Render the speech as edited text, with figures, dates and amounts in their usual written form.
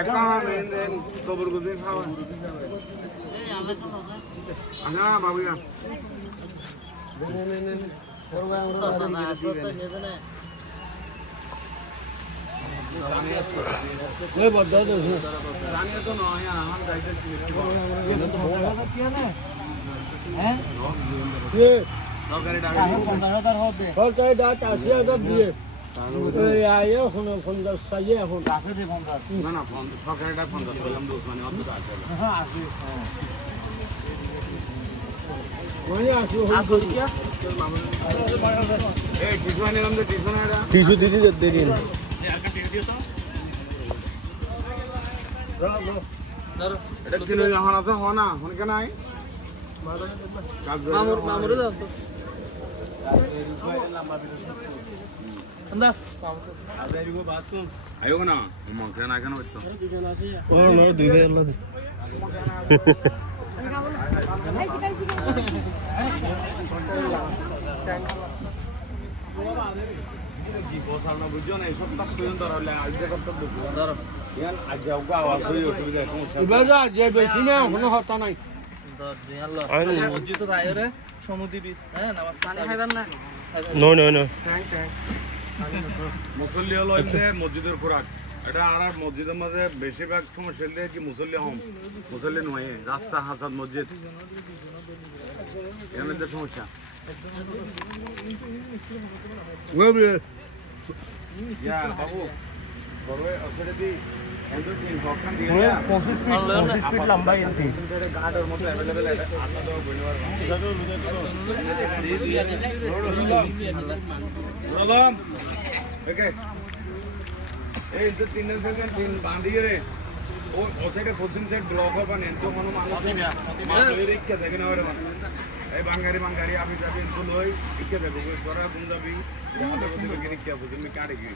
একা নেন কবর গুদিন খাওয়া আনা বাবুয়া নেন ওই বদ্ধ তো জানিয়ে তো নয় আমার দায়িত্ব হ্যাঁ সরকারি টাকা 15,000 হবে সরকারি টাকা 80,000 দিয়ে এই আয় এখন 50 চাইয়ে এখন আছে যে 50 না না সরকারি টাকা 50 বললাম তো মানে অত আছে হ্যাঁ আছে ওই আছে হল কি এই টিসুয়া নিলাম তো টিসুয়া না টিসু দিদি দেরি না এটা কিলো এখন আছে হ না এখন কেন আই মামুর দাও তো আয়ো না মঙ্কে না কেন হইতো ও না দুই ভাই আল্লাহ দি জি বসাল না বুঝছো না এইসব কাজ পর্যন্ত ধরলে আজকে করতে ধরো ইয়ান আজ যাও গা আওয়াজ হই অসুবিধা সমস্যা বাজা যে বেশি না কোনো হতা নাই আল্লাহ মসজিদ রায়রে সমুদ্রী হ্যাঁ নামাজ পানি খাইবেন না নো নো নো মুসল্লি হলো এতে মসজিদের খোরাক এটা আর মসজিদের মাঝে বেশিরভাগ সমস্যা হলে কি মুসল্লি হম মুসল্লি নয় রাস্তা হাসাদ মসজিদ এর মধ্যে সমস্যা বাবু বড় আসলে দি এন্ড তিন হকান দিয়ে 25 ফিট লম্বা এন্টি গার্ডের মতো अवेलेबल है আটা দাও বইনবার রলাম ওকে এই যে তিন সেকেন্ড তিন বাঁধিয়ে রে ও ওসাইডে কোচিং সেট ব্লক হবে না তো কোনো মানুষ মানুষ রেখে থাকে না ওরে এই বাঙালি আমি যাবি ইনফুল হই রেখে দেব তোরা কোন যাবি আমাদের কোথায় রেখে দেব তুমি কাটে কি